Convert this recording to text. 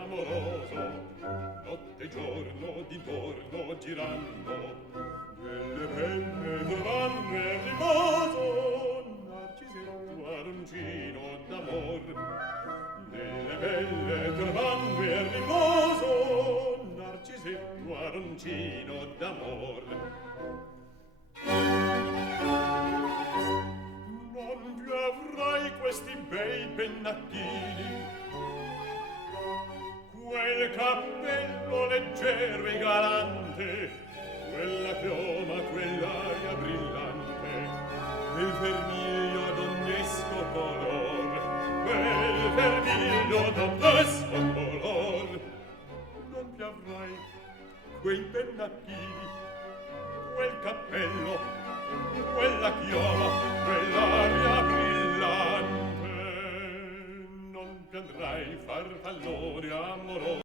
amoroso, notte e giorno d'intorno girando, delle belle giovanne a riposo, Narcisetto aroncino d'amor, delle belle giovanne a riposo, Narcisetto aroncino d'amor. Non più avrai questi bei pennacchini, quel cappello leggero e galante, quella chioma, quell'aria brillante, quel vermiglio d'ognesco color, quel vermiglio d'ognesco color. Non più avrai quei pennacchini, quel cappello, quella chioma, quell'aria brillante. Non più andrai farfallone